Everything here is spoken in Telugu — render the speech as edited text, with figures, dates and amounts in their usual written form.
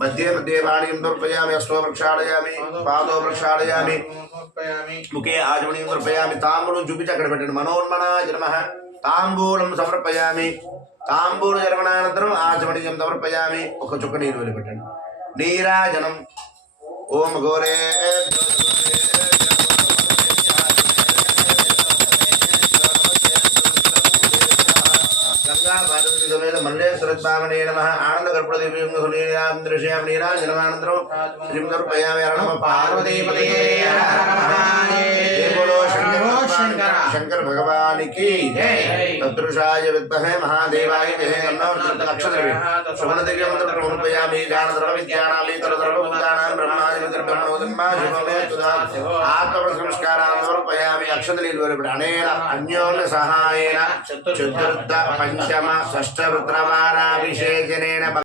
मध्ये मध्ये वाणीं दर्पयामि अस्तो प्रक्षालयामि पादो प्रक्षालयामि मुखे आजमनीं दर्पयामि ताम्बूलं చూపించి అక్కడ పెట్టండి మనోన్మనాయ నమః తాంబూలం సమర్పయామి తాంబూల జర్మనానంతరం ఆజమనీయం సమర్పయామి ఒక చుక్క నీరు పెట్టండి నీరాజనం ఓం గోరే मल्लेश्वरस्वामिने नमः आनन्दगर्भदेवीं दृश्यामि नीराजनमानन्तरं श्रीं समर्पयामि नमः पार्वतीपतये बोलो शंकर भगवान की जय तद्रुषाय विद्महे महादेवाय धीमहि तन्नो प्रचोदयात् शुभनदिव्यं समर्पयामि ज्ञानद्रव्यविद्यानां इतरद्रव्यभूतानां ब्रह्मादिब्रह्मोदन्मा शिवमे तुदात् आत्मसंस्कारान् समर्पयामि अक्षतलीलवरपि अनेन अन्योन्य सहायेन चतुर्थ पंचम षष्ठ रुद्रवाराभिषेचनेन